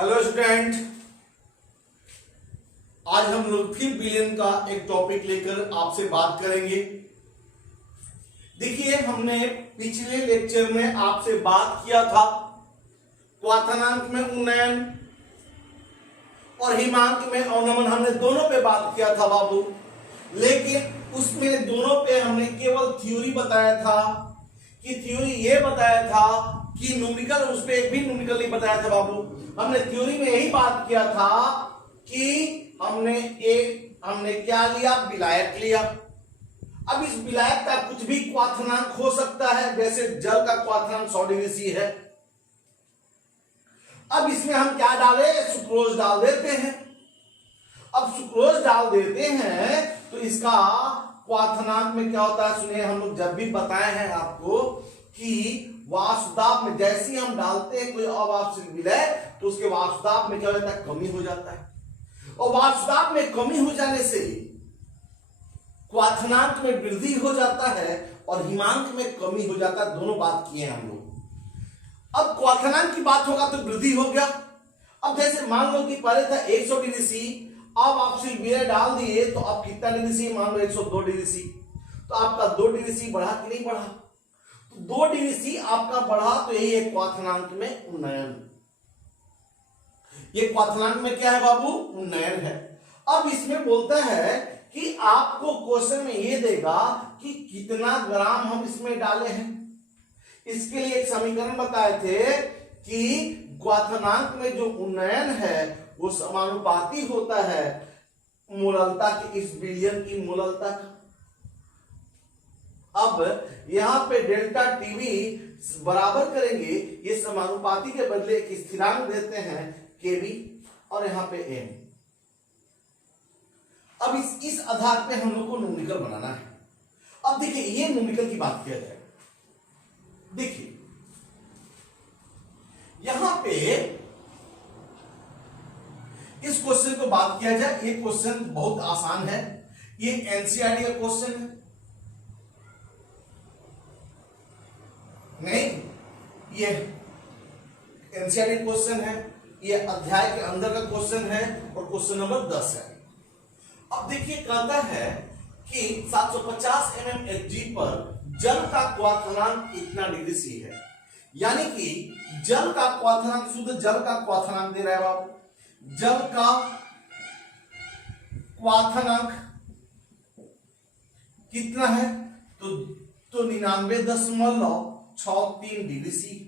Hello student, आज हम लोग फिर बिलियन का एक टॉपिक लेकर आपसे बात करेंगे। देखिए, हमने पिछले लेक्चर में आपसे बात किया था क्वाथनांक में उन्नयन और हिमांक में अवनमन, हमने दोनों पे बात किया था बाबू। लेकिन उसमें दोनों पे हमने केवल थ्योरी बताया था कि थ्योरी ये बताया था कि न्यूमेरिकल, उस पे एक भी न्यूमेरिकल नहीं बताया था बाबू। हमने थ्योरी में यही बात किया था कि हमने क्या लिया, विलायक लिया। अब इस विलायक का कुछ भी क्वाथनांक हो सकता है, जैसे जल का क्वाथनांक 100 डिग्री सी है। अब इसमें हम क्या डाले, सुक्रोज डाल देते हैं। अब सुक्रोज डाल देते हैं तो इसका क्वाथनांक में क्या होता है, सुनिए, हम लोग जब भी बताए हैं आपको कि वाष्पदाब में जैसे ही हम डालते हैं कोई अवाष्पित विलय तो उसके वाष्पदाब में क्या हो जाता है, कमी हो जाता है। और वाष्पदाब में कमी हो जाने से क्वाथनांक में वृद्धि हो जाता है और हिमांक में कमी हो जाता है। दोनों बात किए हैं हम लोग। अब क्वाथनांक की बात होगा तो वृद्धि हो गया। अब जैसे मान लो कि पहले था 100 डिग्री सी, अब आप सिर्फ विलय डाल दिए तो अब कितना डिग्री सी, मान लो 102 डिग्री सी, तो आपका 2 डिग्री सी बढ़ा कि नहीं बढ़ा? तो 2 डिग्री सी आपका बढ़ा, तो यही है क्वाथनांक में उन्नयन। ये क्वाथनांक में क्या है बाबू, उन्नयन है। अब इसमें बोलता है कि आपको क्वेश्चन में ये देगा कि कितना ग्राम हम इसमें डाले हैं। इसके लिए एक समीकरण बताए थे कि क्वाथनांक में जो उन्नयन है वो समानुपाती होता है मोललता के, इस विलयन की मोललता का। अब यहां पे डेल्टा टीवी बराबर करेंगे, ये समानुपाती के बदले एक स्थिरांक देते हैं केवी और यहां पे एम। अब इस आधार पे हम लोग को न्यूमेरिकल बनाना है। अब देखिए, ये न्यूमेरिकल की बात किया जाए, देखिए यहां पे इस क्वेश्चन को बात किया जाए। ये क्वेश्चन बहुत आसान है, ये एनसीईआरटी का क्वेश्चन है। नहीं, ये एनसीईआरटी क्वेश्चन है, ये अध्याय के अंदर का क्वेश्चन है और क्वेश्चन नंबर 10 है। अब देखिए, कहता है कि 750 mmHg पर जल का क्वाथनांक इतना डिग्री सी है, यानी कि जल का क्वाथनांक, शुद्ध जल का क्वाथनांक दे रहा है बाबू। जल का क्वाथनांक कितना है, तो 99.63 डिग्री सी।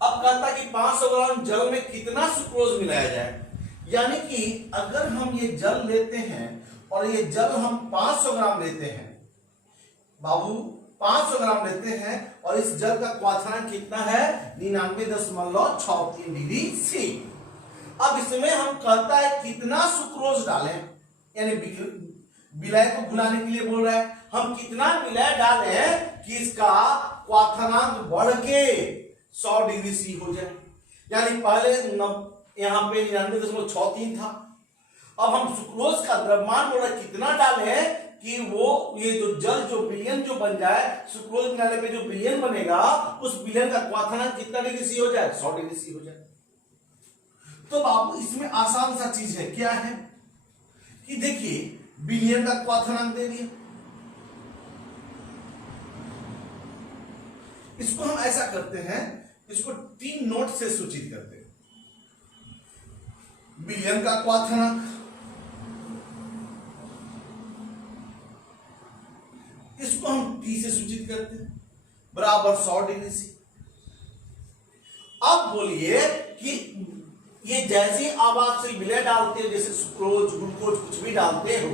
अब कहता है कि 500 ग्राम जल में कितना सुक्रोज मिलाया जाए, यानी कि अगर हम ये जल लेते हैं और ये जल हम 500 ग्राम लेते हैं बाबू, 500 ग्राम लेते हैं और इस जल का क्वाथनांक कितना है, 99.63 डिग्री सी। अब इसमें हम कहता है कितना सुक्रोज डालें, यानी विलय को बुलाने के लिए बोल रहा है, हम कितना विलय डालें कि इसका क्वाथनांक बढ़ के 100 डिग्री सी हो जाए। यानी पहले यहां पे 99.63 था, अब हम सुक्रोज का द्रव्यमान बोल रहे कितना डालें कि वो ये जो जल जो विलयन जो बन जाए, सुक्रोज मिलाने पे जो विलयन बनेगा उस विलयन का क्वाथनांक कितना डिग्री सी हो जाए, 100 डिग्री सी हो जाए। तो बाबू इसमें आसान सा चीज है, क्या है कि देखिए विलयन का क्वाथनांक दे दिया, इसको हम ऐसा करते हैं, इसको 3 नोट से सूचित करते हैं। विलयन का क्वाथनांक, इसको हम T से सूचित करते हैं, बराबर 100 डिग्री सी। अब बोलिए कि ये जैसे ही आप विलय डालते हो, जैसे सुक्रोज, ग्लूकोज कुछ भी डालते हो,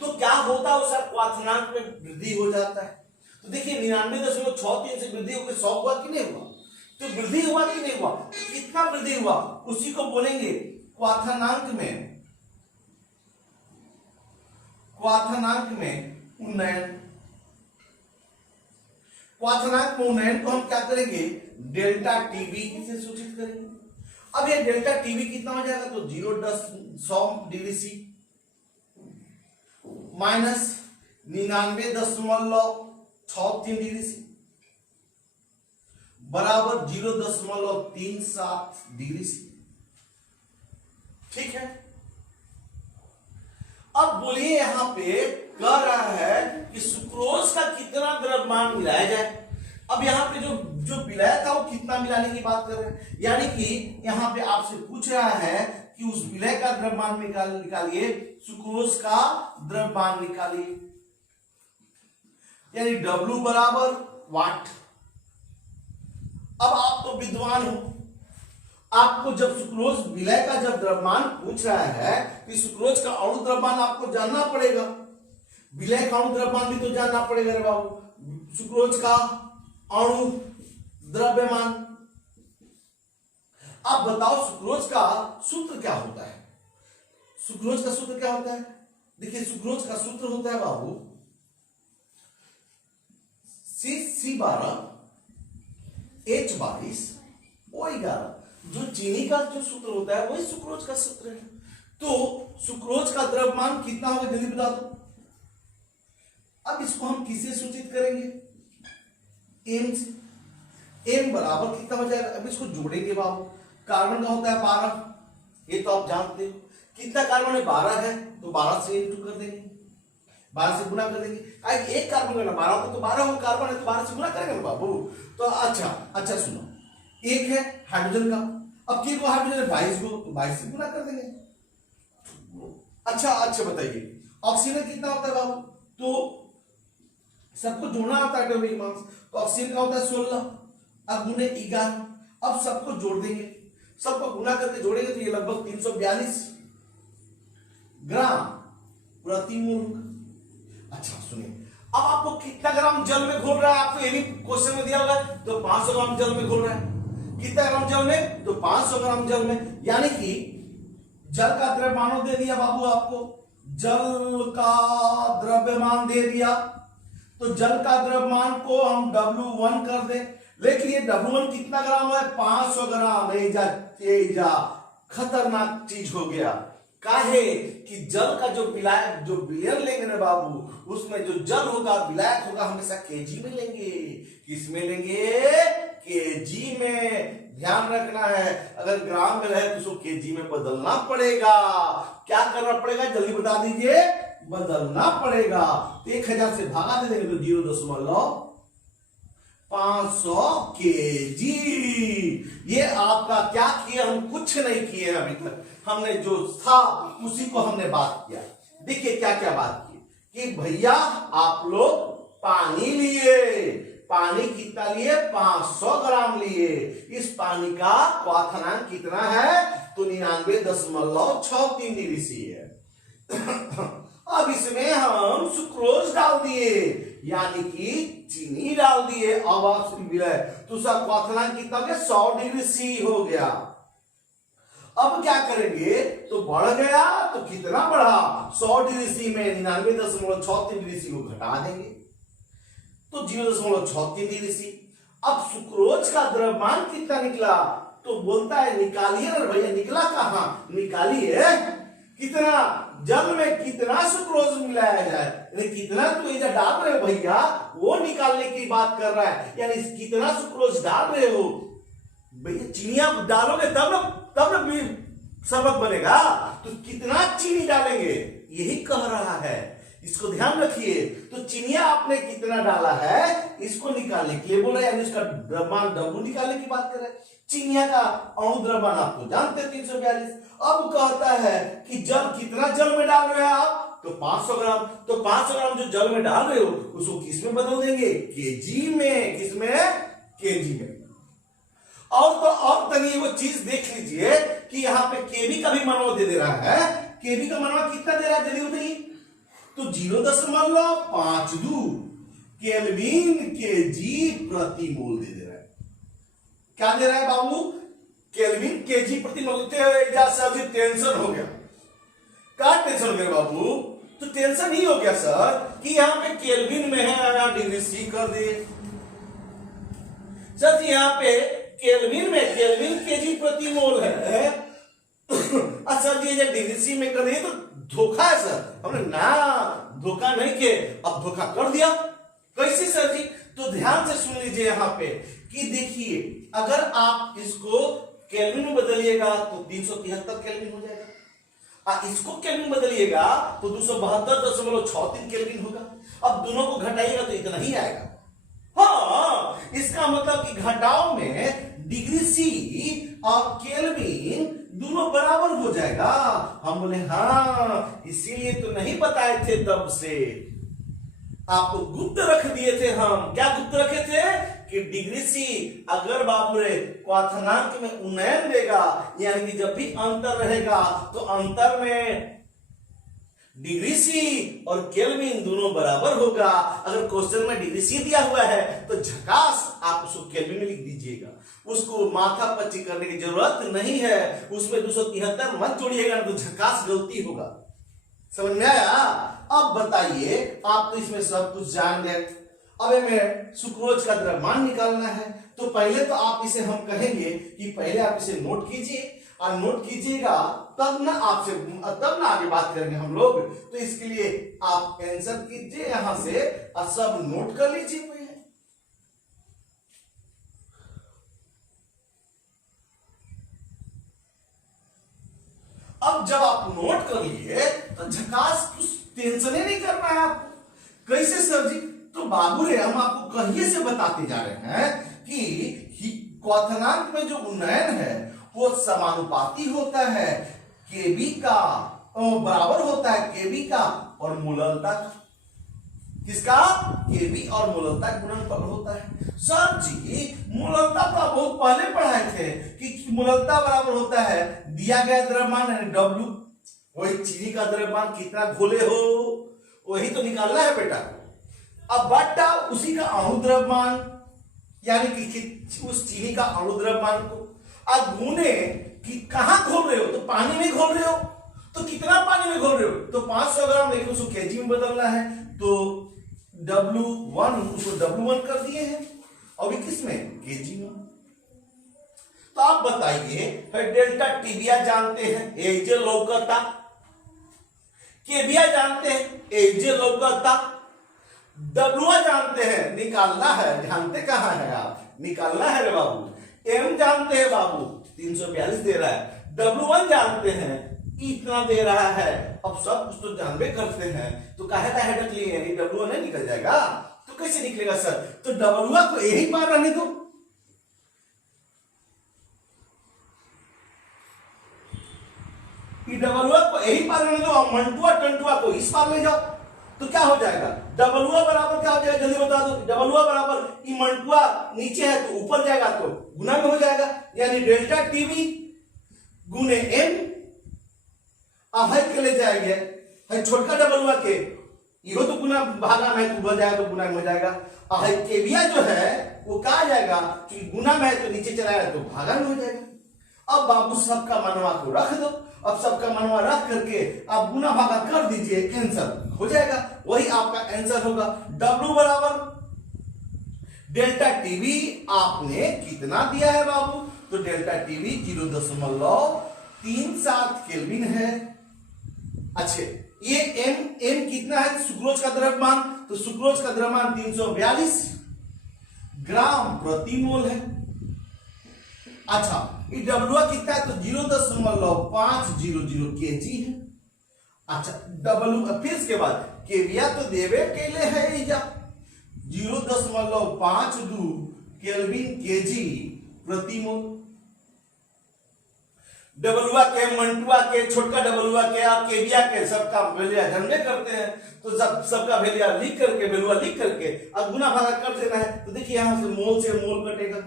तो क्या होता है, उसका क्वाथनांक में वृद्धि हो जाता है। तो देखिए 99.63 से वृद्धि होकर 100 हुआ कि नहीं हुआ, तो वृद्धि हुआ कि नहीं हुआ, तो कितना वृद्धि हुआ उसी को बोलेंगे क्वाथनांक में उन्नयन। क्वाथनांक में उन्नयन को हम क्या करेंगे, डेल्टा टीवी से सूचित करेंगे। अब ये डेल्टा टीवी कितना हो जाएगा, तो 0.100 degree C minus 99.63 degree C बराबर 0.37 डिग्री सी। ठीक है, अब बोलिए यहां पे कह रहा है कि सुक्रोज का कितना द्रव्यमान मिलाया जाए। अब यहाँ पे जो जो विलय था वो कितना मिलाने की बात कर रहे हैं, यानी कि यहाँ पे आपसे पूछ रहा है कि उस विलय का द्रव्यमान निकालिए, सुक्रोज का द्रव्यमान निकालिए, यानी W बराबर वाट। अब आप तो विद्वान हो, आपको जब सुक्रोज विलय का जब द्रव्यमान पूछ रहा है तो सुक्रोज का अणु द्रव्यमान आपको जानना पड़ेगा, विलय का अणु द्रव्यमान भी तो जानना पड़ेगा रे बाबू। सुक्रोज का अणु द्रव्यमान, आप बताओ सुक्रोज का सूत्र क्या होता है? सुक्रोज का सूत्र क्या होता है? देखिए सुक्रोज का सूत्र होता है बाबू C12 H22 O11। जो चीनी का जो सूत्र होता है वही सुक्रोज का सूत्र है। तो सुक्रोज का द्रव्यमान कितना होगा जल्दी बता दो। अब इसको हम किससे सूचित करेंगे? एम से। एम बराबर कितना हो जाएगा? अब इसको जोड़ेंगे बाबू, कार्बन का होता है 12, ये तो आप जानते हो। कितना कार्बन है? 12 है, तो 12 से इंटू कर देंगे, 12 से गुना कर देंगे। एक कार्बन का 12 तो 12 कार्बन है तो 12 से गुना करेंगे ना बाबू। तो अच्छा सुनो, एक है हाइड्रोजन का, अब के को हाइड्रोजन है 22 को, तो 22 से गुना कर देंगे। अच्छा बताइए ऑक्सीजन कितना होता है बाबू? तो सबको जोड़ना होता है टेबल मार्क्स, तो ऑक्सीजन का होता है 16, अब गुने 11, अब सबको जोड़ देंगे, सबको गुना करके जोड़ेंगे तो ये लगभग 342 ग्राम प्रति मोल। अच्छा सुनिए, अब आपको कितना ग्राम जल में घोल रहा है? आपको ये भी क्वेश्चन में दिया होगा, तो 500 ग्राम जल में घोल रहा है। कितना ग्राम जल में? तो 500 ग्राम जल में, यानी कि जल का द्रव्यमान दे दिया बाबू आपको, जल का द्रव्यमान दे दिया, तो जल का द्रव्यमान को हम W1 कर दें, लेकिन ये W1 कितना ग्राम है? 500 ग्राम। जा खतरनाक चीज हो गया, काहे कि जल का जो विलयन लेंगे ना बाबू, उसमें जो जल होगा विलायक होगा हमेशा केजी में लेंगे। किस में लेंगे? केजी में। ध्यान रखना है, अगर ग्राम में रहे तो उसको केजी में बदलना पड़ेगा। क्या करना पड़ेगा जल्दी बता दीजिए? बदलना पड़ेगा। तो 1000 से भागा दे देंगे तो 0.500 केजी। ये आपका क्या किया? हम कुछ नहीं किए अभी तक, हमने जो था उसी को हमने बात किया। देखिए क्या क्या बात की कि भैया आप लोग पानी लिए, पानी कितना लिए? 500 ग्राम लिए। इस पानी का क्वथनांक कितना है? तो 99.63 डिग्री सी है। अब इसमें हम सुक्रोज डाल दिए, यानी कि चीनी डाल दिए। अब आप विलय तो उसका क्वथनांक कितना हो गया? 100 डिग्री सी हो गया। अब क्या करेंगे? तो बढ़ गया तो कितना बढ़ा? 100 डिग्री सी में 99.63 डिग्री सी को घटा देंगे तो 0.36 डिग्री सी। अब सुक्रोज का द्रव्यमान कितना निकला? तो बोलता है निकालिए ना भैया। निकला कहां? निकालिए कितना जल में कितना सुक्रोज मिलाया जाए, कितना तो ये डाल रहे हो भैया, वो निकालने की बात कर रहा है। यानी कितना सुक्रोज डाल रहे हो भैया? चीनी आप डालोगे तब ना शरबत बनेगा, तो कितना चीनी डालेंगे यही कह रहा है। इसको ध्यान रखिए। तो चीनिया आपने कितना डाला है इसको निकालने के लिए बोल रहे हैं, इसका द्रव्यमान W निकालने की बात कर रहे हैं। चीनिया का अणु द्रव्यमान आप तो जानते हैं 342। अब कहता है कि जल कितना जल में डाल रहे हैं आप? तो 500 ग्राम। तो 500 ग्राम जो जल में डाल रहे हो उसको किस में बदल देंगे? केजी में। किस में? केजी में। और तो और तनी वो चीज देख लीजिए कि यहाँ पे केवी का भी मानवा दे रहा है। केवी का मानवा कितना दे रहा है जल्दी बताइए? तो 0.52 केल्विन केजी प्रति मोल दे रहा है। क्या दे रहा है बाबू? केल्विन केजी प्रति मोल। सर टेंशन हो गया। क्या टेंशन हो गया बाबू? तो टेंशन ही हो गया सर कि यहाँ पे केल्विन में है, यहाँ डिग्री सी कर दिए सर जी। यहाँ पे केल्विन में केल्विन केजी प्रति मोल है। सर जी जब डिग्री सी में कर दिए तो धोखा है सर। हमने ना धोखा नहीं किए, अब धोखा कर दिया। कैसे सर जी? तो ध्यान से सुन लीजिए यहां पे कि देखिए, अगर आप इसको केल्विन में बदलिएगा तो 373 केल्विन हो जाएगा, इसको केल्विन बदलिएगा तो 272.63 केल्विन होगा। अब दोनों को घटाइएगा तो इतना ही आएगा। हाँ, इसका मतलब कि घटाव में डिग्री सी और केल्विन दोनों बराबर हो जाएगा। हम बोले हाँ, इसीलिए तो नहीं बताए थे तब से, आपको गुप्त रख दिए थे हम। क्या गुप्त रखे थे कि डिग्री सी अगर बाबू रे क्वाथनांक में उन्नयन देगा, यानी कि जब भी अंतर रहेगा तो अंतर में डिग्री सी और केल्विन दोनों बराबर होगा। अगर क्वेश्चन में डिग्री सी दिया हुआ है तो झकास आप उसको केल्विन में लिख दीजिएगा, उसको माथा पच्ची करने की जरूरत नहीं है। उसमें 273 मत जोड़िएगा तो झकास गलती होगा। समझ में आया? अब बताइए, आप तो इसमें सब कुछ जान गए। अब हमें सुक्रोज का द्रव्यमान निकालना है, तो पहले तो आप इसे हम कहेंगे कि पहले आप इसे नोट कीजिए, और नोट कीजिएगा तब ना आपसे तब ना आगे बात करेंगे हम लोग। तो इसके लिए आप आंसर कीजिए यहां से और सब नोट कर लीजिए पहले। अब जब आप नोट कर लिए तो झकास, कुछ टेंशन ही नहीं करना है आपको। कैसे सर जी? तो बाबू रे, हम आपको कहिए से बताते जा रहे हैं कि क्वाथनांक में जो उन्नयन है वो समानुपाती होता है केबी का, बराबर होता है केबी का और मूललता का। किसका? केबी और मूललता का गुणनफल होता है। सर जी, मूललता तो आप बहुत पहले पढ़ाए थे कि मूललता बराबर होता है दिया गया द्रव्यमान यानी डब्ल्यू, वही चीनी का द्रव्यमान कितना घोले हो वही तो निकालना है बेटा। अब बट्टा उसी का अणु द्रव्यमान यानी कि उस चीनी का अणु द्रव्यमान को, अब गुने कि कहां घोल रहे हो, तो पानी में घोल रहे हो, तो कितना पानी में घोल रहे हो, तो 500 ग्राम, लेकिन उसको केजी में बदलना है तो W1 उसको W1 कर दिए हैं, अभी किसमें? केजी में। तो आप बताइए, डेल्टा टीबिया जानते हैं, एजे लौकता, केबिया जानते हैं, एजे लौकता, डब्लुआ जानते हैं, निकालना है, जानते कहां है आप, निकालना है रे बाबू। एम जानते हैं बाबू, 342 दे रहा है, W1 जानते हैं इतना दे रहा है। अब सब कुछ तो जानबे करते हैं, तो काहे का हेडक लिए W1 नहीं निकल जाएगा? तो कैसे निकलेगा सर? तो डब्लुआ को यही पार रहने दो, डब्लुआ को यही पार रहने दो और मंटुआ टंटुआ को इस पार ले जाओ, तो क्या हो जाएगा? डब्लुआ बराबर क्या हो जाएगा, जल्दी बता दो। डब्लुआ बराबर मंटुआ नीचे है तो ऊपर जाएगा तो गुना में हो जाएगा, यानी डेल्टा टीवी गुने एम, के ले जाएंगे छोटका डब्लुआ के, यो तो गुना भागा में तो बढ़ जाएगा तो गुना में हो जाएगा। केबिया जो है वो कहा जाएगा कि गुना में तो नीचे चलाएगा तो भागा में हो जाएगा। अब बाबू सबका मनवा को रख दो, अब सबका मनवा रख करके आप गुना भागा कर दीजिए, आंसर हो जाएगा, वही आपका आंसर होगा। W बराबर डेल्टा टीवी आपने कितना दिया है बाबू? तो डेल्टा टीवी 0.37 केल्विन है। अच्छे, ये एम कितना है? सुक्रोज का द्रव्यमान, तो सुक्रोज का द्रव्यमान 342 ग्राम प्रति मोल है। अच्छा, ये डब्लुआ कितना है? तो 0.500 केजी है। अच्छा, डब्लू, फिर इसके बाद केबिया तो देवे केले है, 0.52 केल्विन केजी प्रति मोल। डबलुआ के, मंटुआ के, छोटका डबलुआ के, आप केबिया के, सबका वैल्यू जानने करते हैं, तो सबका वैल्यू लिख करके, वैल्यू लिख करके अब गुना भागा कर देना है। तो देखिए यहां से मोल कटेगा,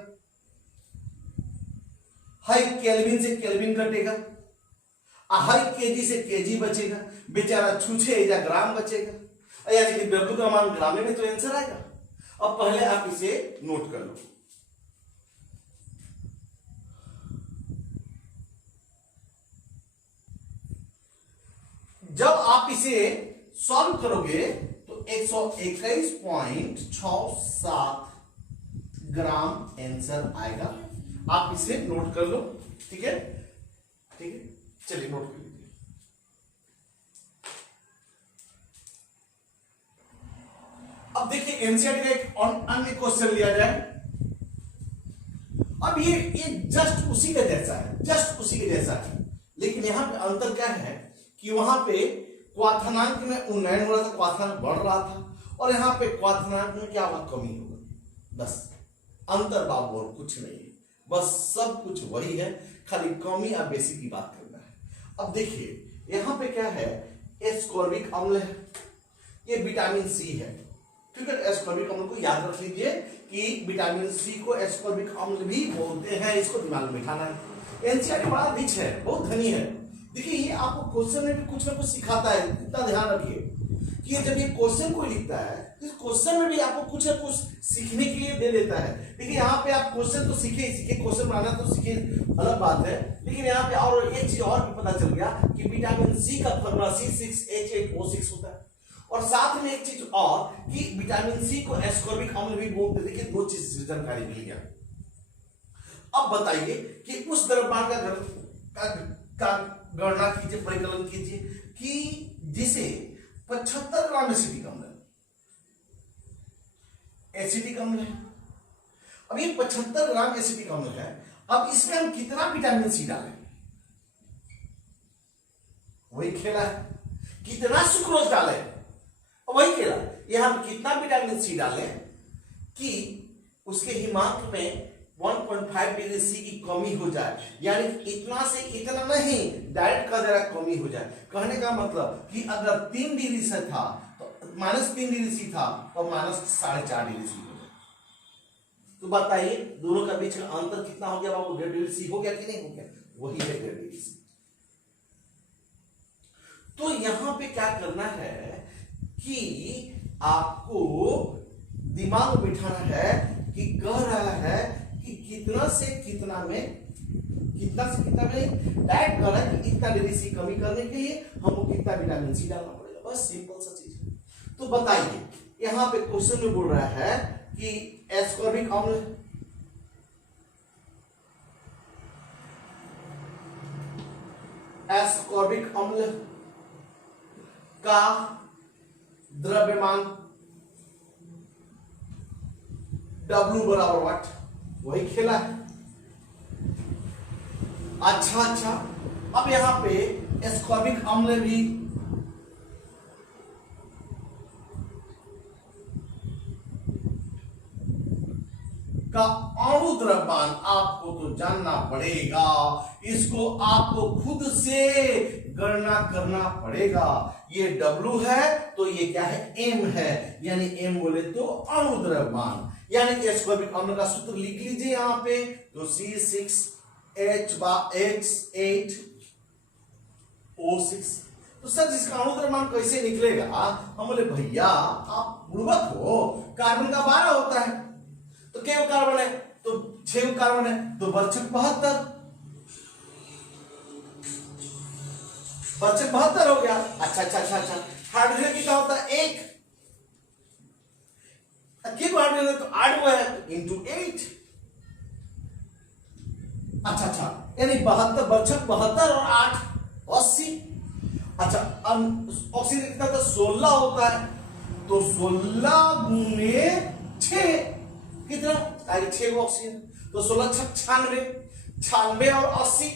हाई केल्विन से केल्विन कटेगा, हाई केजी से केजी बचेगा, बेचारा छूछे या ग्राम बचेगा, यानी कि डब्ल्यू का मान ग्राम में तो आंसर आएगा। अब पहले आप इसे नोट कर लो। जब आप इसे सॉल्व करोगे तो 121.67 ग्राम आंसर आएगा। आप इसे नोट कर लो, ठीक है? ठीक है, चलिए नोट कर लीजिए। अब देखिए एनसीईआरटी का एक अन्य क्वेश्चन लिया जाए। अब ये जस्ट उसी के जैसा है, जस्ट उसी के जैसा है, लेकिन यहां पे अंतर क्या है कि वहां पे क्वाथनांक में उन्नयन हो रहा था, क्वाथनांक बढ़ रहा था, और यहाँ पे क्वाथनांक में क्या हुआ, कमी हो गई। बस अंतर बाबू और कुछ नहीं है, बस सब कुछ वही है, खाली कमी या बेसी की बात करना है। अब देखिए यहाँ पे क्या है, एस्कॉर्बिक अम्ल है, ये विटामिन सी है, ठीक है। एस्कॉर्बिक अम्ल को याद रख लीजिए कि विटामिन सी को एस्कॉर्बिक अम्ल भी बोलते हैं, इसको दिमाग में बिठाना है। एनसीईआरटी बड़ा रिच है, बहुत धनी है। देखिए ये आपको क्वेश्चन में भी कुछ ना कुछ सिखाता है, इतना ध्यान रखिए कि जब ये क्वेश्चन कोई लिखता है तो इस क्वेश्चन में भी आपको कुछ ना कुछ सीखने के लिए दे देता है। देखिए यहाँ पे आप क्वेश्चन तो सीखे ही सीखे, क्वेश्चन बनाना तो सीखे, अलग बात है, लेकिन यहाँ पे और एक चीज और भी पता चल गया कि विटामिन सी का फॉर्मूला C6H8O6 होता है, और साथ में एक चीज और कि विटामिन सी को एस्कॉर्बिक अम्ल भी बोलते। देखिए दो चीज जानकारी मिल गया। अब बताइए कि उस द्रव्यमान का गणना कीजिए, परिकलन कीजिए कि जिसे 75 ग्राम एसिटिक अम्ल है, एसिटिक अम्ल है। अब ये 75 ग्राम एसिटिक अम्ल है, अब इसमें हम कितना विटामिन सी डालें, वही खेला है। कितना सुक्रोज डालें, वही खेला। यहां हम कितना विटामिन सी डालें कि उसके हिमांक में 1.5 डिग्री सी की कमी हो जाए, यानी इतना से इतना नहीं, डायरेक्ट का जरा कमी हो जाए। कहने का मतलब कि अगर 3 डिग्री से था तो -3 डिग्री सी था तो -4.5 डिग्री सी हो जाए। तो बताइए दोनों का बीच का अंतर कितना हो गया बाबू, 1.5 डिग्री सी हो गया कि नहीं हो गया, वही है 1.5 डिग्री सी। तो यहां पे क्या करना है कि आपको दिमाग में बिठाना है कि कह रहा है कि कितना से कितना में डायरेक्ट कर रहा है कि इतना डिग्री सी कमी करने के लिए हमको कितना विटामिन सी डालना पड़ेगा, बस सिंपल सा चीज है। तो बताइए यहां पे क्वेश्चन में बोल रहा है कि एस्कॉर्बिक अम्ल का द्रव्यमान W बराबर वाट, वही खेला है। अच्छा, अब यहां पे एस्कॉर्बिक अम्ल भी का अणु द्रव्यमान आपको तो जानना पड़ेगा, इसको आपको खुद से गणना करना पड़ेगा। ये W है तो ये क्या है, M है, यानी M बोले तो अणु द्रव्यमान, यानी कि एस्कॉर्बिक अम्ल का सूत्र लिख लीजिए यहां पे, तो C6H8O6। तो सर जिसका अणु द्रव्यमान कैसे निकलेगा, हम बोले भैया आप बुड़बक हो, कार्बन का 12 होता है तो क्या कार्बन है, तो 6 कार्बन है तो बरछक 72 हो गया। अच्छा, हाइड्रोजन की क्या होता है, 1, हाइड्रोजन तो 8 हुआ है इंटू 8। अच्छा, यानी 72, बरछक 72 और 8 80। अच्छा ऑक्सीजन कितना था, 16 होता है, तो 16 गुने 6 कितना, 6 ऑक्सीजन, तो 16 96 और 80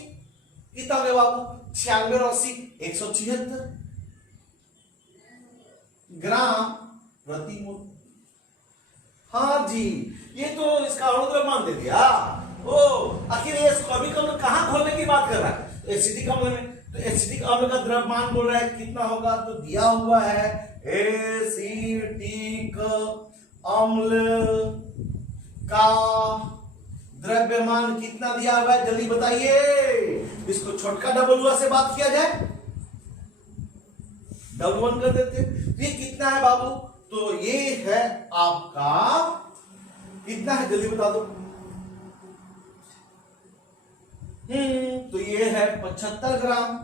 कितना हो गया बाबू, 96 और 80 176 ग्राम प्रति मोल। हाँ जी, ये तो इसका अणु द्रव्यमान दे दिया। ओ आखिर ये एस्कॉर्बिक अम्ल कहां खोलने की बात कर रहा है, तो एसिटिक अम्ल में, तो एसिटिक अम्ल का द्रव्यमान बोल रहा है कितना होगा, तो दिया हुआ है एसिटिक अम्ल का द्रव्यमान कितना दिया हुआ है, जल्दी बताइए। इसको छोटका डबल हुआ से बात किया जाए, डबल 1 कर देते। ये कितना है बाबू, तो ये है आपका कितना है, जल्दी बता दो। तो ये है 75 ग्राम।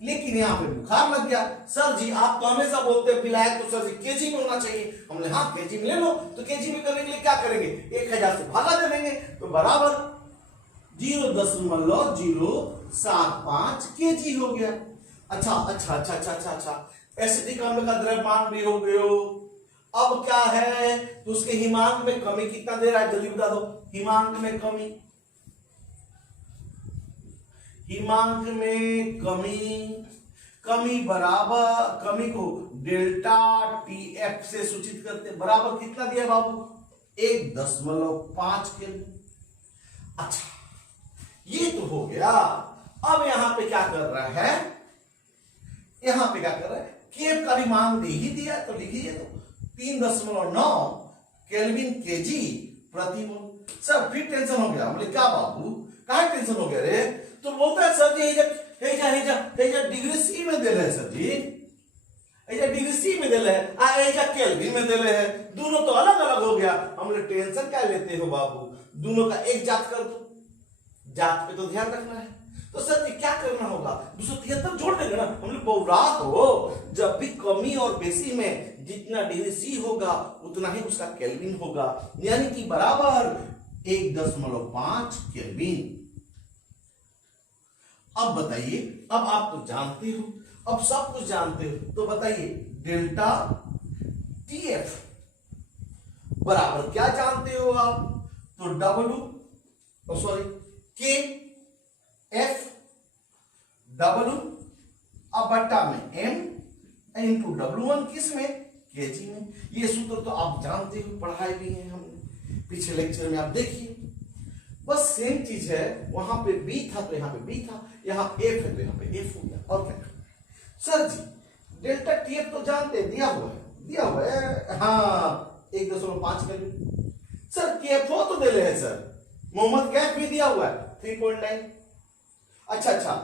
लेकिन यहां पे बुखार लग गया, सर जी आप तो हमेशा बोलते हैं विलायक तो सर जी केजी में होना चाहिए। हमने हाँ केजी में ले लो, तो केजी में करने के लिए क्या करेंगे, 1000 से भागा दे देंगे, तो बराबर 0.075 केजी हो गया। अच्छा, एसिटिक अम्ल का द्रव्यमान भी हो गया, अब क्या है, तो उसके हिमांक में कमी कितना दे रहा है जल्दी बता दो। हिमांक में कमी, हिमांक में कमी, कमी बराबर, कमी को डेल्टा टी एफ से सूचित करते, बराबर कितना दिया बाबू 1.5 के। अच्छा ये तो हो गया। अब यहां पे क्या कर रहा है, यहां पे क्या कर रहा है, केफ का भी मान दे ही दिया तो लिखिए, तो 3.9 केल्विन केजी प्रति मोल। सर फिर टेंशन हो गया, बोले क्या बाबू कहा टेंशन हो गया रे, तो बोलता है सर जी हेजा डिग्री सी में दे रहे सर जी, ऐसा डिग्री सी में देले है, ऐसा केल्विन में देले है, दोनों तो अलग अलग हो गया। हमने टेंशन क्या लेते हो बाबू, दोनों का एक जात कर दो, जात पे तो ध्यान रखना है। तो सर जी क्या करना होगा, 273 जोड़ देंगे ना। हम लोग बहुरात हो, जब भी कमी और बेसी में जितना डिग्री सी होगा उतना ही उसका केल्विन होगा, यानी कि बराबर 1.5 केल्विन। अब बताइए, अब आप तो जानते हो, अब सब कुछ जानते हो, तो बताइए डेल्टा टीएफ बराबर क्या जानते हो आप, तो डब्ल्यू सॉरी के एफ डब्ल्यू अब बट्टा में एम इंटू W1 किस में, केजी में। ये सूत्र तो आप जानते हो, पढ़ाए भी हैं हमने पिछले लेक्चर में, आप देखिए बस सेम चीज है। वहां पे बी था तो यहाँ पे बी था, यहाँ एफ है तो यहाँ पे एफ हो गया। और क्या सर जी, डेल्टा टीएफ तो जानते हैं, दिया हुआ है हाँ 1.5 केल्विन। सर केएफओ तो दे ले है सर, मोहम्मद कैफ भी दिया हुआ है 3.9। अच्छा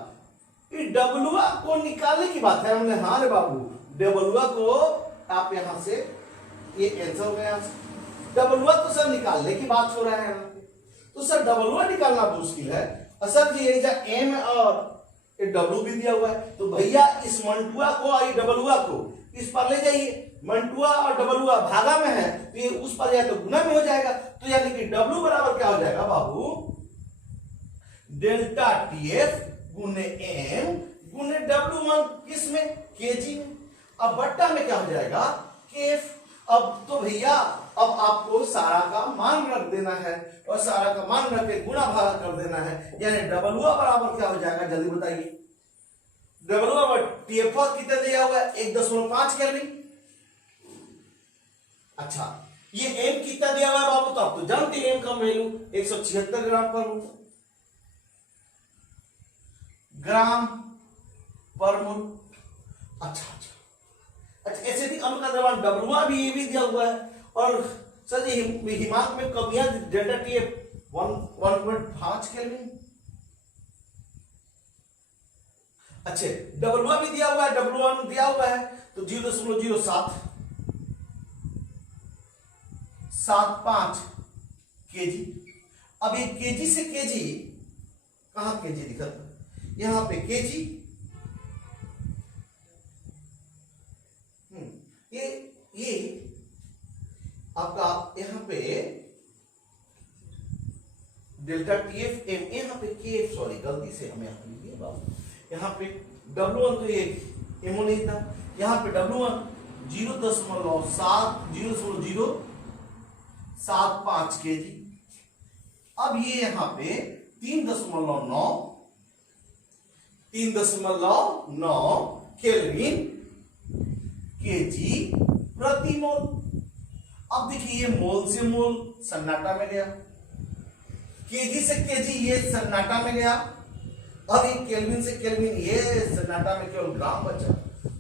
ये डब्लुआ को निकालने की बात है, हमने हाँ रे बाबू डब्लुआ को आप यहां से, ये आंसर हो गया, डब्लुआ तो सर निकालने की बात हो रहा है यहाँ पे, तो सर डब्लुआ निकालना मुश्किल है। सर जी ये एम और डब्लू भी दिया हुआ है, तो भैया इस मंटुआ को और डब्लुआ को इस पर ले जाइए, मंटुआ और डब्लुआ भागा में है तो ये उस पर जाए तो गुना में हो जाएगा, तो यानी कि डब्लू बराबर क्या हो जाएगा बाबू, डेल्टा टीएफ गुने एम गुने W1 किस में, केजी में। अब बट्टा में क्या हो जाएगा, केफ। अब तो भैया अब आपको सारा का मान रख देना है, और सारा का मान रख के गुणा भाग कर देना है, यानी डब्लुआ बराबर क्या हो जाएगा जल्दी बताइए। डब्लुआ पर टीएफ कितना दिया हुआ है 1.5 केल्विन। अच्छा ये एम कितना दिया हुआ है बाबू, तो आप तो जानते हैं एम का वैल्यू 176 ग्राम पर मोल। अच्छा ऐसे भी अणु का द्रव्यमान डब्लुआ भी ये भी दिया हुआ है, और सर जी हिमांक में कमियां डेल्टा टीएफ 1.5 केल्विन। अच्छे डब्लुआ भी दिया हुआ है, W1 दिया हुआ है, तो 0.0775 केजी। अब ये केजी से केजी, कहां केजी दिखा था, यहां पे केजी, ये आपका यहां पे डेल्टा टीएफ एम, यहां पे केएफ, सॉरी गलती से हमें यहां लिख दिया बाबू, यहां पे W1 तो ये एमओ नहीं था, यहां पे W1 0.75 केजी। अब ये यहां पे 3.9 केल्विन केजी प्रति मोल। अब देखिए ये मोल से मोल सन्नाटा में गया, केजी से केजी ये सन्नाटा में गया, अब ये केल्विन से केल्विन ये सन्नाटा में केवल ग्राम बचा।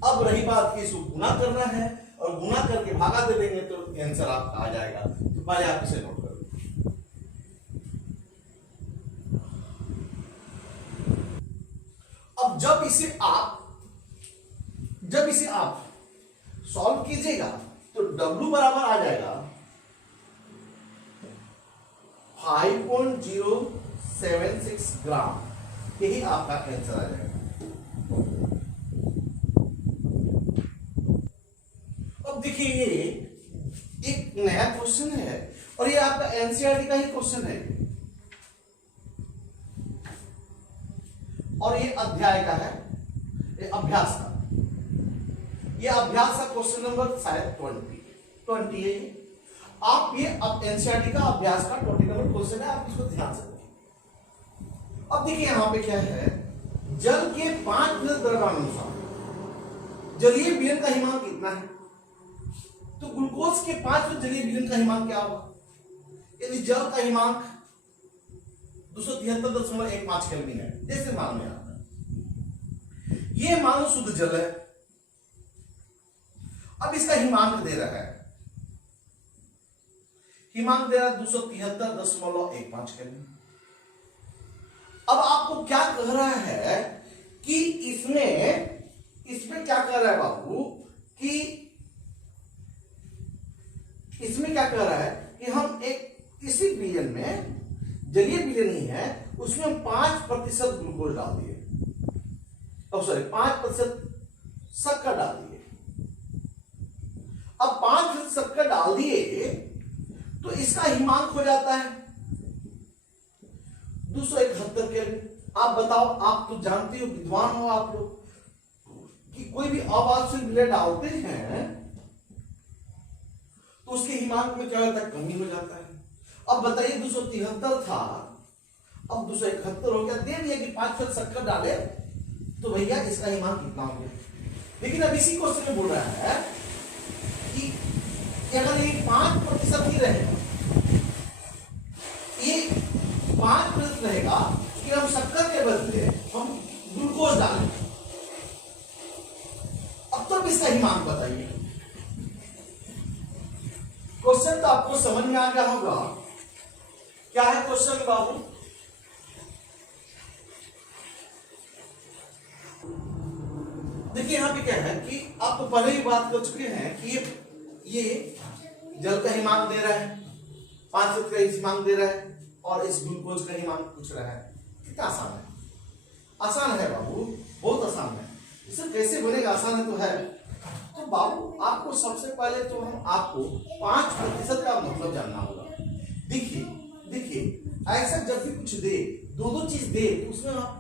अब रही बात कि इसको गुना करना है, और गुना करके भागा दे देंगे तो आंसर आपका आ जाएगा। तो पहले आप इसे नोट कर लो। अब जब इसे आप सॉल्व कीजिएगा तो W बराबर आ जाएगा 5.076 ग्राम, यही आपका आंसर आ जाएगा। अब देखिए ये एक नया क्वेश्चन है, और ये आपका एनसीईआरटी का ही क्वेश्चन है, और ये अध्याय का है, ये अभ्यास का, ये अभ्यास का क्वेश्चन नंबर शायद 20 20 है। आप ये अब एनसीईआरटी का अभ्यास का 20 नंबर क्वेश्चन है, आप इसको ध्यान से देखिए। अब देखिए यहां पे क्या है, जल के 5 द्रव्यानुसार जलीय विलयन का हिमांक कितना है? तो ग्लूकोज के 5 जलीय विलयन का हिमांक क्या होगा? यदि जल का हिमांक 273.15 केल्विन है, जैसे मान लिया ये मानो शुद्ध जल है। अब इसका हिमांक दे रहा है, हिमांक दे रहा है 273.15 केल्विन। अब आपको क्या कह रहा है कि इसमें क्या कह रहा है बाबू, कि इसमें क्या कह रहा है कि हम एक इसी विलयन में, जलीय विलयन ही है, उसमें हम 5% ग्लूकोज डाल दिए, अब सॉरी 5% शक्कर डाल दिए। अब 5% शक्कर डाल दिए तो इसका हिमांक हो जाता है 271 केल्विन। आप बताओ, आप तो जानते हो, विद्वान हो आप लोग, कि कोई भी अवांछित विलय डालते हैं तो उसके हिमांक में क्या होता है, कमी हो जाता है। अब बताइए 273 था, अब 271 हो गया, दे दिया कि 5% शक्कर डाले तो भैया इसका हिमांक कितना हो गया। लेकिन अब इसी क्वेश्चन में बोल रहा है कि अगर ये 5% ही रहेगा, ये 5% रहेगा कि हम शक्कर के बदले हम ग्लूकोज डालें, अब तो इसका हिमांक बताइए। क्वेश्चन तो आपको समझ में आ गया होगा, क्या है क्वेश्चन बाबू? देखिए यहां पे क्या है कि आप तो पहले ही बात कर चुके हैं कि ये जल का हिमांक दे रहा है, 5% का हिमांक दे रहा है, और इस ग्लूकोज का हिमांक पूछ रहा है। कितना आसान है, आसान है बाबू, बहुत आसान है। इसे कैसे बनेगा, आसान है तो है। तो बाबू आपको सबसे पहले तो हम आपको 5% का मतलब जानना होगा। देखिए ऐसा जब भी कुछ दे, दो चीज दे, तो उसमें आप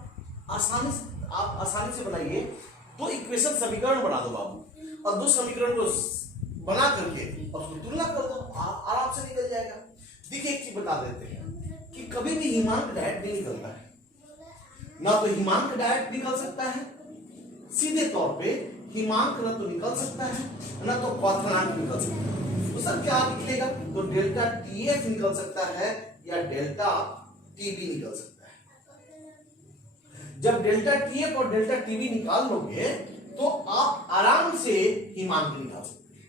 आसानी से बनाइए। दो इक्वेशन समीकरण बना दो बाबू, और दो समीकरण को बना करके और उसको तुलना कर दो, आराम से निकल जाएगा। देखिए एक चीज बता देते हैं कि कभी भी हिमांक डायरेक्ट नहीं निकलता है, ना तो हिमांक डायरेक्ट निकल सकता है सीधे तौर पे, हिमांक ना तो निकल सकता है ना तो क्वथनांक निकल सकता है। तो सर क्या निकलेगा, तो डेल्टा टीएफ निकल सकता है या डेल्टा टीबी निकल सकता है। जब डेल्टा टीएफ और डेल्टा टीबी निकाल लोगे तो आप आराम से हिमांक निकाल सकते हैं।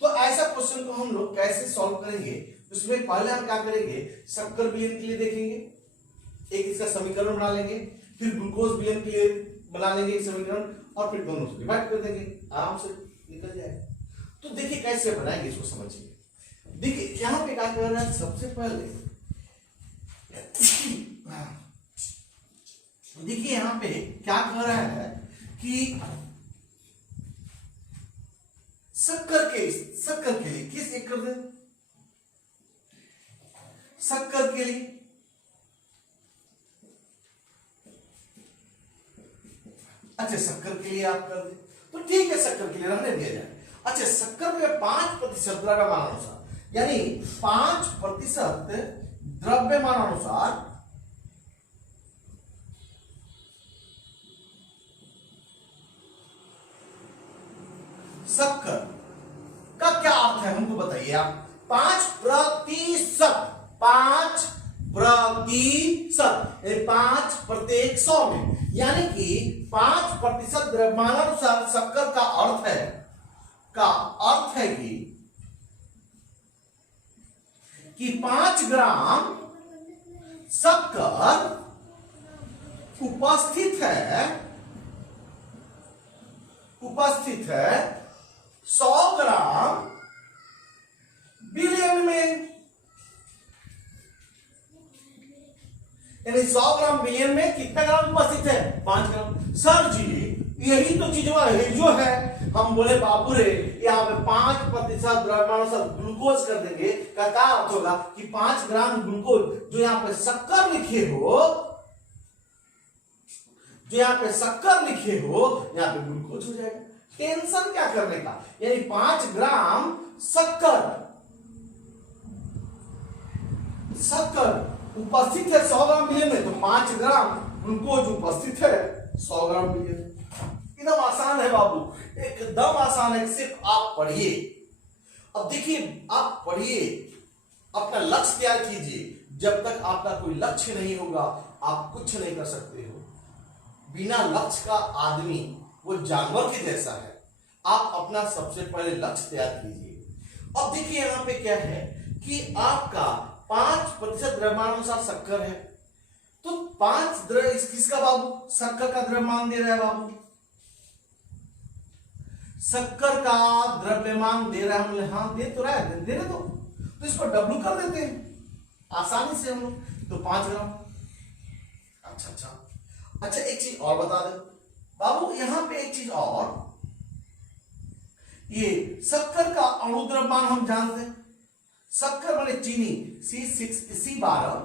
तो ऐसा क्वेश्चन को हम लोग कैसे सॉल्व करेंगे, उसमें पहले हम क्या करेंगे, शक्कर विलयन के लिए देखेंगे, एक इसका समीकरण बना लेंगे, फिर ग्लूकोज विलयन के लिए बना लेंगे एक समीकरण, और फिर दोनों से डिवाइड कर देंगे, आराम से निकल जाएगा। तो देखिए कैसे बनाएंगे इसको समझिए। देखिए यहां पे क्या कर रहा है, सबसे पहले देखिए यहां पे क्या कह रहा है कि शक्कर के लिए किस एक कर दे, शक्कर के लिए अच्छा शक्कर के लिए आप कर दे तो ठीक है, शक्कर के लिए रहने दिया जाए। अच्छा शक्कर में 5% द्रव्यमानानुसार, यानी 5% द्रव्यमानानुसार शक्कर का क्या अर्थ है हमको बताइए आप। 5%, 5 प्रत्येक 100 में, यानी कि 5% द्रव्यमानानुसार शक्कर का अर्थ है कि 5 ग्राम शक्कर उपस्थित है 100 ग्राम विलयन में, यानी 100 ग्राम विलयन में कितना ग्राम उपस्थित है, 5 ग्राम। सर जी यही तो चीज जो है, हम बोले बाबू रे यहाँ पे 5% द्रव्यमानानुसार ग्लूकोज कर देंगे, का क्या अर्थ होगा कि 5 ग्राम ग्लूकोज जो यहाँ पे शक्कर लिखे हो, यहाँ पे ग्लूकोज हो जाएगा। टेंशन क्या करने का, यानी 5 ग्राम शक्कर उपस्थित है 100 ग्राम विलयन में, तो 5 ग्राम ग्लूकोज उपस्थित है 100 ग्राम विलयन। एकदम आसान है बाबू, एकदम आसान है, सिर्फ आप पढ़िए। अब देखिए, आप पढ़िए, अपना लक्ष्य तैयार कीजिए। जब तक आपका कोई लक्ष्य नहीं होगा आप कुछ नहीं कर सकते हो। बिना लक्ष्य का आदमी वो जानवर के जैसा है। आप अपना सबसे पहले लक्ष्य तैयार कीजिए। अब देखिए यहां पे क्या है कि आपका 5% द्रव्यमानुसार शक्कर है, तो 5 किसका बाबू, शक्कर का द्रव्यमान दे रहा है बाबू, शक्कर का द्रव्यमान दे रहा है। हाँ दे तो रहा है, दे रहे तो इसको डब्लू कर देते हैं आसानी से हम लोग, तो 5 ग्राम। अच्छा एक चीज और बता दे बाबू, यहां पे एक चीज और, ये शक्कर का अणु द्रव्यमान हम जानते हैं। शक्कर माने चीनी C12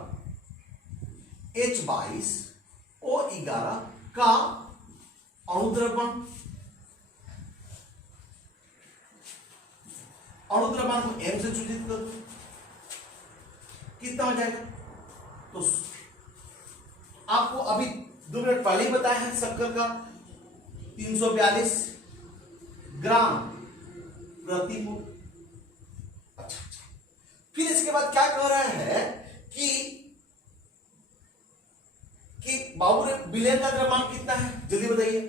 H22 O11 का अणु द्रव्यमान को M से सूचित कर, कितना हो जाएगा, तो आपको अभी 2 मिनट पहले ही बताया है शक्कर का 342 ग्राम प्रति मोल। अच्छा, फिर इसके बाद क्या कह रहा है कि बाबू ने विलयन का द्रव्यमान कितना है, जल्दी बताइए,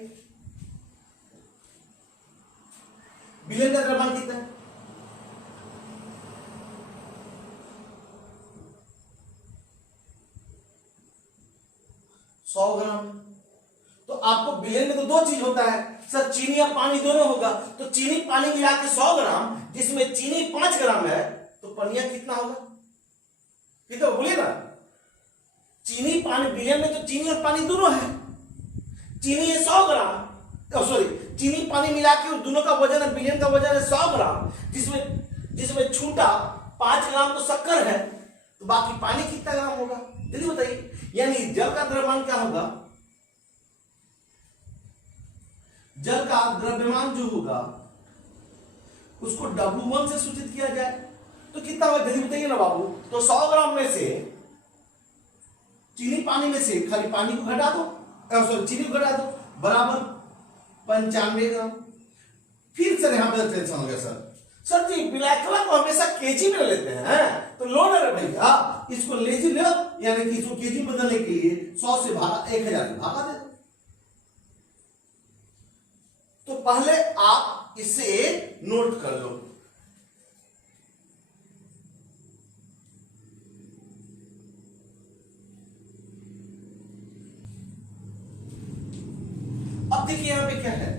विलयन का द्रव्यमान कितना है, सौ ग्राम। तो आपको विलयन में तो 2 चीज होता है सर, चीनी या पानी दोनों होगा, तो चीनी पानी मिला के 100 ग्राम, जिसमें चीनी 5 ग्राम है, तो पनिया कितना होगा, कितना बोलिए ना, चीनी पानी, विलयन में तो चीनी और पानी दोनों है, चीनी है 100 ग्राम, सॉरी चीनी पानी मिला के दोनों का वजन है, विलयन का वजन है 100 ग्राम, जिसमें छूटा 5 ग्राम तो शक्कर है, तो बाकी पानी कितना ग्राम होगा, जल्दी बताइए। यानी जल का द्रव्यमान क्या होगा, जल का द्रव्यमान जो होगा उसको W1 से सूचित किया जाए, तो कितना होगा जल्दी बताइए ना बाबू। तो 100 ग्राम में से चीनी पानी में से खाली पानी को घटा दो, सॉरी चीनी को घटा दो, बराबर 95 ग्राम। फिर सर यहां पर टेंशन हो गया सर जी बिलैकला को हमेशा केजी में लेते हैं, तो लोडर है भैया, इसको लेजी लो, यानी कि इसको केजी बदलने के लिए 100 से भागा 1000 से भागा दे। तो पहले आप इसे नोट कर लो। अब देखिए यहां पे क्या है,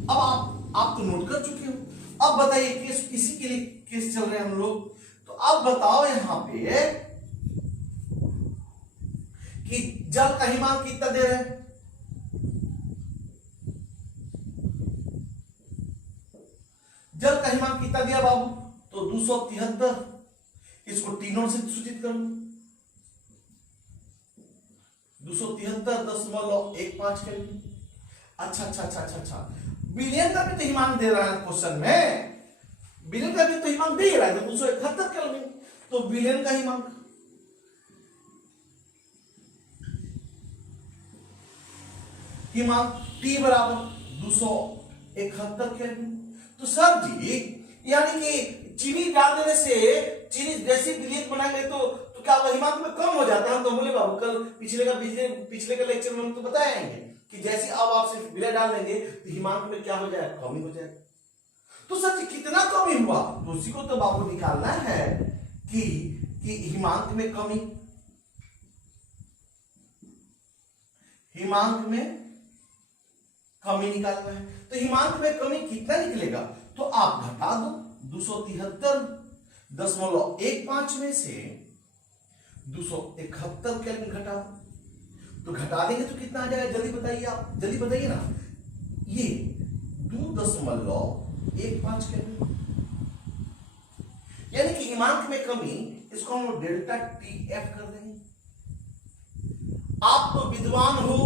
अब आप तो नोट कर चुके हो, अब बताइए केस, इसी के लिए केस चल रहे हैं हम लोग, तो अब बताओ यहां पे कि जल का हिमांक कितना दे रहे हैं, जल का हिमांक कितना दिया बाबू, तो 273, इसको T0 से सूचित कर लो, 273.15 केल्विन। अच्छा, विलयन का भी तो हिमांक दे रहा है क्वेश्चन में, विलयन का भी तो हिमांक दे रहा है 271 केल्विन, तो विलयन का हिमांक T बराबर 271 केल्विन। तो सर जी यानी कि चीनी डाल देने से, चीनी जैसे विलयन बनाएंगे तो क्या हिमांक में कम हो जाता है, तो बोले बाबू कल पिछले का लेक्चर में हम तो बताएंगे कि जैसे अब आप सिर्फ विलय डाल देंगे तो हिमांक में क्या हो जाएगा, कमी हो जाएगा। तो सर कितना कमी हुआ, तो उसी को तो बाबू निकालना है कि हिमांक में कमी, हिमांक में कमी निकालना है। तो हिमांक में कमी कितना निकलेगा, तो आप घटा दो 273.15 में से 271 केल्विन घटा दो, तो घटा देंगे तो कितना आ जाएगा, जल्दी बताइए, आप जल्दी बताइए ना, ये 2.15 केल्विन, यानी कि हिमांक में कमी, इसको हम डेल्टा TF कर देंगे। आप तो विद्वान हो,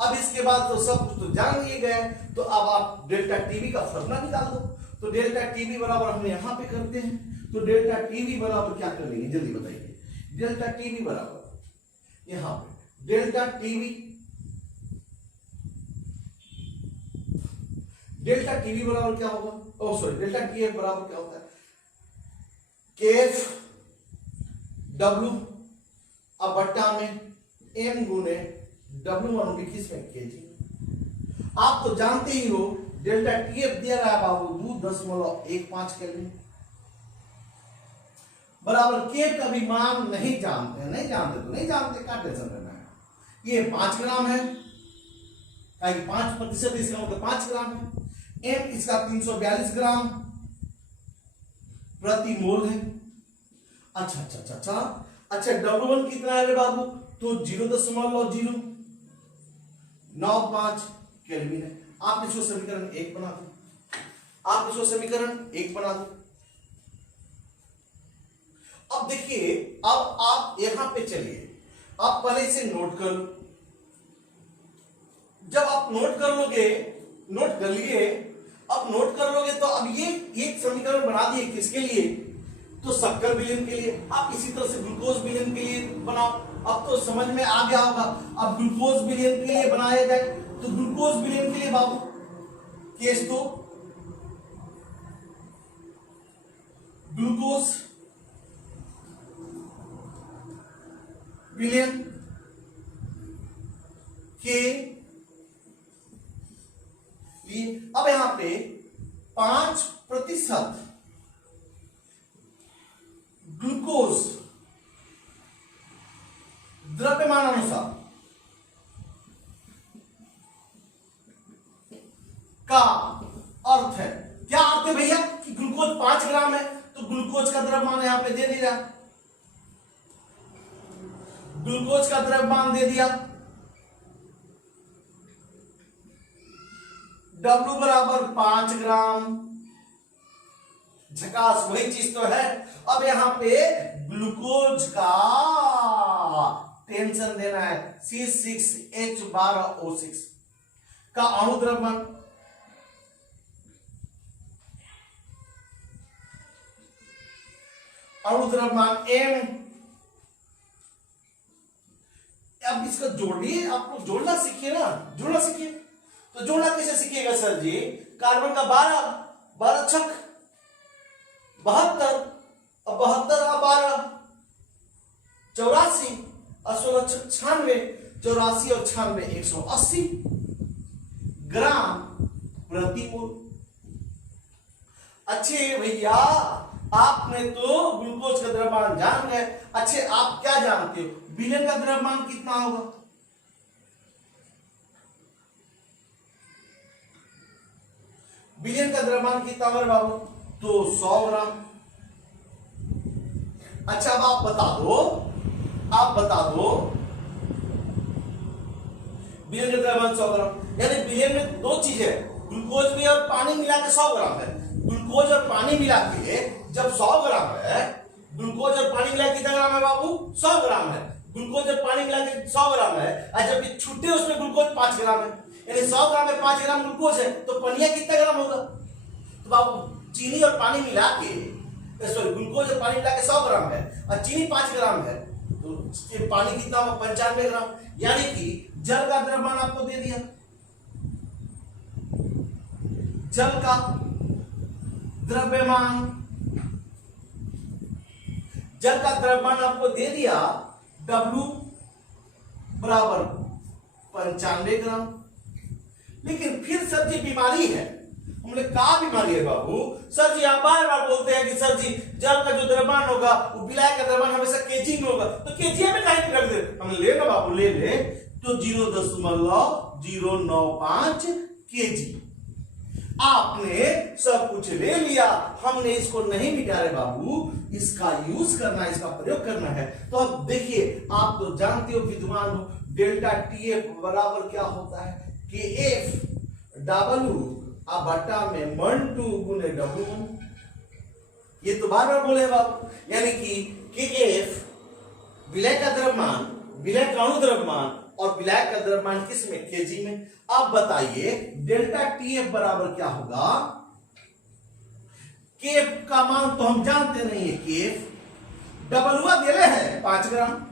अब इसके बाद तो सब कुछ तो जान लिए गए, तो अब आप डेल्टा टीवी का फॉर्मूला निकाल दो। तो डेल्टा टीवी बराबर हम यहां पे करते हैं, तो डेल्टा टीवी बराबर क्या कर लेंगे जल्दी बताइए। डेल्टा टीवी बराबर यहां पे डेल्टा टीवी बराबर क्या होगा, ओ सॉरी डेल्टा टीएफ बराबर क्या होता है, केएफ डब्ल्यू अब बट्टा में एम गुने W1 किसमें केजी। आप तो जानते ही हो डेल्टा टीएफ दिया रहा है बाबू 2.15 केल्विन बराबर के का भी मान नहीं जानते, नहीं जानते क्या टेंशन लेना है। ये 5 ग्राम है, 5% इसका मतलब 5 ग्राम है। एम इसका 342 ग्राम प्रति मोल है। अच्छा W1 कितना है रे बाबू, तो 0.095 केल्विन है। आप इसको समीकरण 1 बना दो, अब देखिए, अब आप यहां पे चलिए, आप पहले इसे नोट कर लो। जब आप नोट कर लोगे तो अब ये एक समीकरण बना दिए किसके लिए, तो शक्कर विलयन के लिए। आप इसी तरह से ग्लूकोज विलयन के लिए बनाओ। अब तो समझ में आ गया होगा। अब ग्लूकोज विलयन के लिए बनाया जाए, तो ग्लूकोज विलयन के लिए बाबू केस 2 ग्लूकोज विलयन के लिए अब यहां पे 5% ग्लूकोज द्रव्यमान अनुसार का अर्थ है, क्या अर्थ है भैया कि ग्लूकोज 5 ग्राम है, तो ग्लूकोज का द्रव्यमान यहां पे दे दिया, ग्लूकोज का द्रव्यमान दे दिया W बराबर 5 ग्राम। झकास, वही चीज तो है। अब यहां पे ग्लूकोज का टेंशन देना है, C6H12O6 का अणु द्रव्यमान M। अब इसका जोड़िए, आप लोग जोड़ना सीखिए ना, तो जोड़ना कैसे सीखिएगा सर जी, कार्बन का 12 छक 72 और 72 और 12 84 और 16 छक 96, 84 और 96 180 ग्राम प्रति मोल। अच्छे भैया, आपने तो ग्लूकोज का द्रव्यमान जान गए। अच्छे, आप क्या जानते हो विलयन का द्रव्यमान कितना होगा, विलयन का द्रव्यमान कितना होगा बाबू, तो 100 ग्राम। अच्छा, अब आप बता दो विलयन का द्रव्यमान 100 ग्राम, यानी विलयन में 2 चीज है, ग्लूकोज भी और पानी मिला के 100 ग्राम है। ग्लूकोज और पानी मिला के जब 100 ग्राम है, ग्लूकोज और पानी मिला कितना ग्राम है बाबू, 100 ग्राम है। ग्लूकोज और पानी मिला के 100 ग्राम है, और जब ये छूटे उसमें ग्लूकोज 5 ग्राम है, यानी 100 ग्राम में 5 ग्राम ग्लूकोज है, तो पनिया कितना ग्राम होगा, तो बाबू चीनी और पानी मिला के, सॉरी ग्लूकोज और पानी मिला के 100 ग्राम है और चीनी 5 ग्राम है, तो पानी कितना होगा 95 ग्राम। यानी कि जल का द्रव्यमान आपको दे दिया, जल का द्रव्यमान आपको दे दिया W बराबर 95 ग्राम। लेकिन फिर सर जी बीमारी है, हमने कहा बीमारी है बाबू, सर जी आप बार बार बोलते हैं कि सर जी जल का जो द्रव्यमान होगा वो विलायक का द्रव्यमान हमेशा केजी में होगा, तो केजी में काहे रख दे, हमने ले ना बाबू, ले तो 0.095 केजी। आपने सब कुछ ले लिया, हमने इसको नहीं मिटा रहे बाबू, इसका यूज करना है, इसका प्रयोग करना है। तो अब देखिए, आप तो जानते हो, विद्वान हो, डेल्टा टीएफ बराबर क्या होता है, कि एफ डब्ल्यू बटा में 1/2 गुने W1। ये तो बार बार बोले बाबू, यानी कि एफ विलय का द्रव्यमान, विलय का अणु द्रव्यमान और विलायक का द्रव्यमान किस में, केजी में। अब बताइए डेल्टा टीएफ बराबर क्या होगा। केफ का मान तो हम जानते नहीं है, केफ डबलुआ दिले है 5 ग्राम।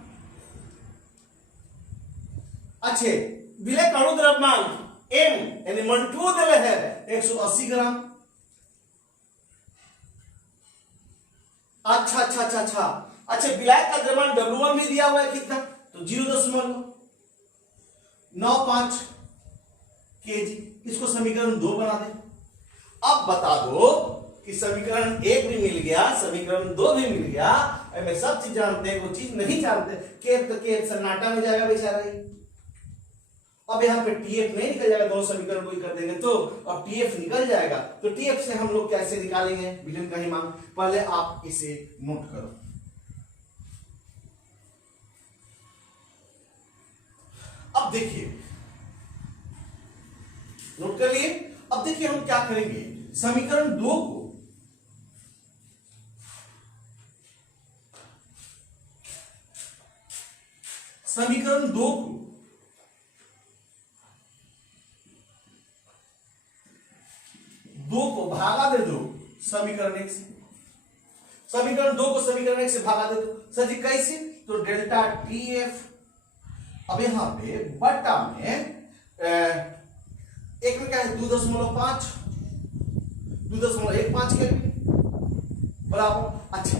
अच्छे विलायक अणु द्रव्यमान एम यानी मंटू दिले है 180 ग्राम। अच्छा अच्छा अच्छा अच्छा अच्छा, विलायक का द्रव्यमान W1 भी दिया हुआ है कितना, तो 0.95 केजी। इसको समीकरण 2 बना दे। अब बता दो कि समीकरण 1 भी मिल गया, समीकरण 2 भी मिल गया, मैं सब चीज जानते हैं, वो चीज नहीं जानते, केफ तो केफ सन्नाटा में जाएगा बेचारा ही। अब यहाँ पे टीएफ नहीं निकल जाएगा, दोनों समीकरण को ही कर देंगे तो अब टीएफ निकल जाएगा। तो टीएफ से हम लोग कैसे निकालेंगे विलयन का ही मान, पहले आप इसे नोट करो। अब देखिए, नोट कर लिए। अब देखिए हम क्या करेंगे, समीकरण 2 को दो को भागा दे दो समीकरण 1 से। समीकरण 2 को समीकरण 1 से भागा दे दो। सर जी कैसे, तो डेल्टा टीएफ, अब यहां पे बट्टा में एक में क्या है 2.5 2.15 के बराबर। अच्छा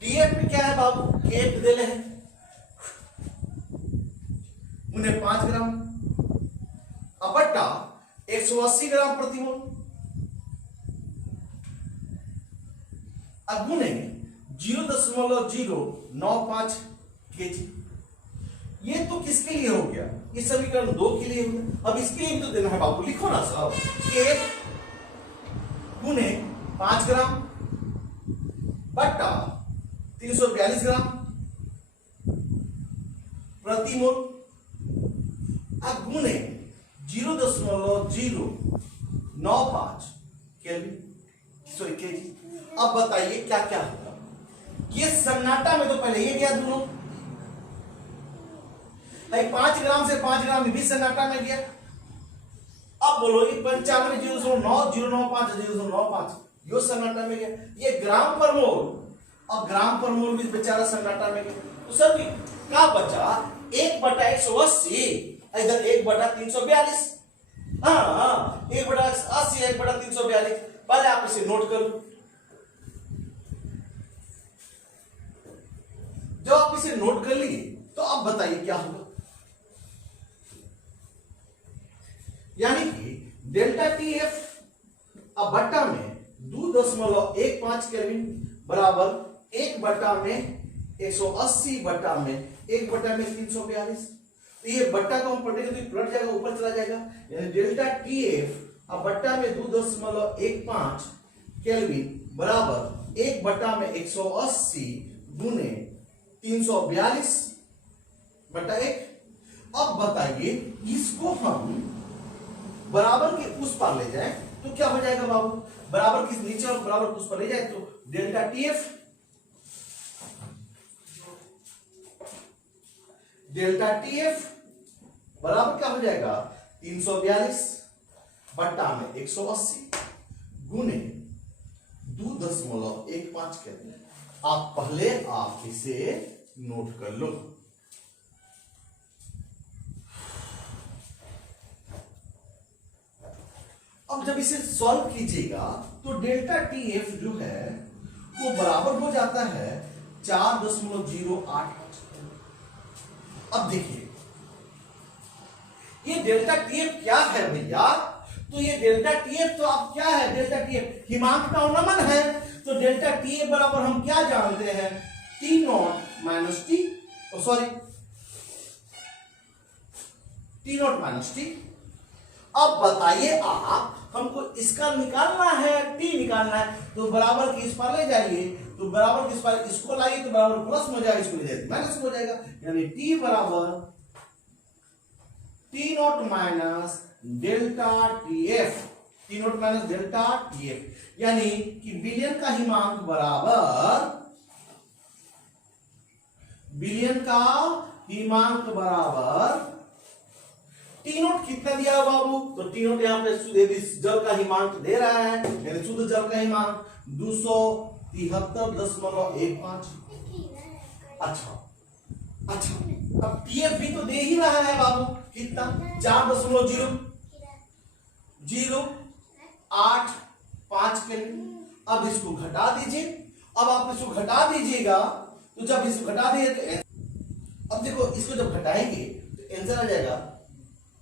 टीएफ में क्या है बाबू, केफ देले हैं उन्हें 5 ग्राम, अब बट्टा 180 ग्राम प्रति मोल, अब गुने 0.095 केजी। ये तो किसके लिए हो गया, ये समीकरण 2 के लिए हो गया। अब इसके लिए तो देना है बाबू, लिखो ना साहब, केफ गुने 5 ग्राम बट्टा 342 ग्राम प्रति मोल, अब गुने 0.095 केल्विन, सॉरी केजी। अब बताइए क्या क्या होगा, ये सन्नाटा में तो पहले ये गया दोनों, 5 ग्राम से 5 ग्राम भी सन्नाटा में गया। अब बोलो ये 95 यो सन्नाटा में गया, ये ग्राम पर मोल, अब ग्राम पर मोल भी बेचारा सन्नाटा में गया। तो सर क्या बचा, 1/180, इधर 1/342, हाँ 1/80 1/342। पहले आप इसे नोट कर लो। जब आप इसे नोट कर लिए तो अब बताइए क्या होगा, यानी कि डेल्टा टीएफ अब बट्टा में 2.15 केल्विन बराबर 1/180 बट्टा में 1/342। तो ये बट्टा को हम पढ़ेंगे तो पलट जाएगा, ऊपर चला जाएगा, यानी डेल्टा टीएफ अब बट्टा में 2.15 केल्विन बराबर 1/180 गुने 342/1। अब बताइए इसको हम बराबर के उस पार ले जाए तो क्या हो जाएगा बाबू, बराबर किस नीचे और बराबर उस पर ले जाए तो डेल्टा टीएफ बराबर क्या हो जाएगा 342 बट्टा में 180 गुने 2.15 के। आप पहले आप इसे नोट कर लो। अब जब इसे सॉल्व कीजिएगा तो डेल्टा टीएफ जो है वो बराबर हो जाता है 4.085। अब देखिए ये डेल्टा टीएफ क्या है भैया, तो ये डेल्टा टीएफ तो आप क्या है, डेल्टा टीएफ हिमांक का अवनमन है। तो डेल्टा टीएफ बराबर हम क्या जानते हैं, T0 minus T, sorry T0 minus T. अब बताइए आप, हमको इसका निकालना है, टी निकालना है, तो बराबर की इस पर ले जाइए, तो बराबर की इस पर इसको लाइए तो बराबर प्लस में हो जाएगा, इसको ले जाइए माइनस हो जाएगा, यानी टी बराबर T0 minus delta TF, T0 minus delta TF, यानी कि विलयन का हिमांक बराबर, विलयन का हिमांक बराबर टी नोट कितना दिया है बाबू? तो टी नोट यहाँ पे यदि जल का हिमांक दे रहा है, यानी शुद्ध जल का हिमांक 273.15। अच्छा अच्छा, अब टीएफ भी तो दे ही रहा है बाबू, कितना? 4.008 केल्विन। अब इसको घटा दीजिए। अब आप इसको घटा दीजिएगा, तो जब इसको घटा दिए तो अब देखो, इसको जब घटाएंगे तो आंसर आ जाएगा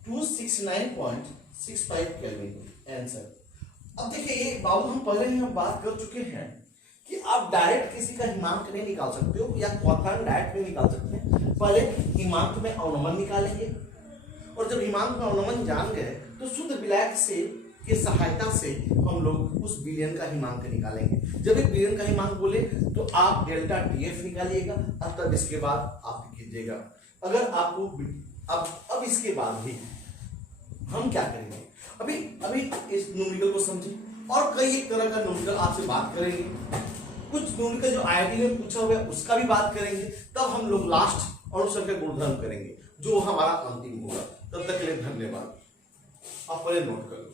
269.65 केल्विन आंसर। अब देखिए, ये बाबू हम पहले ही बात कर चुके हैं कि आप डायरेक्ट किसी का हिमांक नहीं निकाल सकते हो, या क्वाथर्न डायरेक्ट नहीं निकाल सकते हैं। पहले हिमांक में अवनमन निकालेंगे, और जब हिमांक में अवनमन जान गए तो शुद्ध विलायक से की सहायता से हम लोग उस विलयन का हिमांक निकालेंगे। जब एक विलयन का हिमांक बोले तो आप डेल्टा टीएफ निकालिएगा, और तब इसके बाद आप कीजिएगा। अगर आपको अब इसके बाद भी हम क्या करेंगे, अभी इस न्यूमेरिकल को समझें, और कई एक तरह का न्यूमेरिकल आपसे बात करेंगे। कुछ न्यूमेरिकल जो आईआईटी में पूछा हुआ है उसका भी बात करेंगे। तब हम लोग लास्ट अनुसंख्या गुणधर्म करेंगे, जो हमारा अंतिम होगा। तब तक के लिए धन्यवाद। आप पहले नोट कर लो।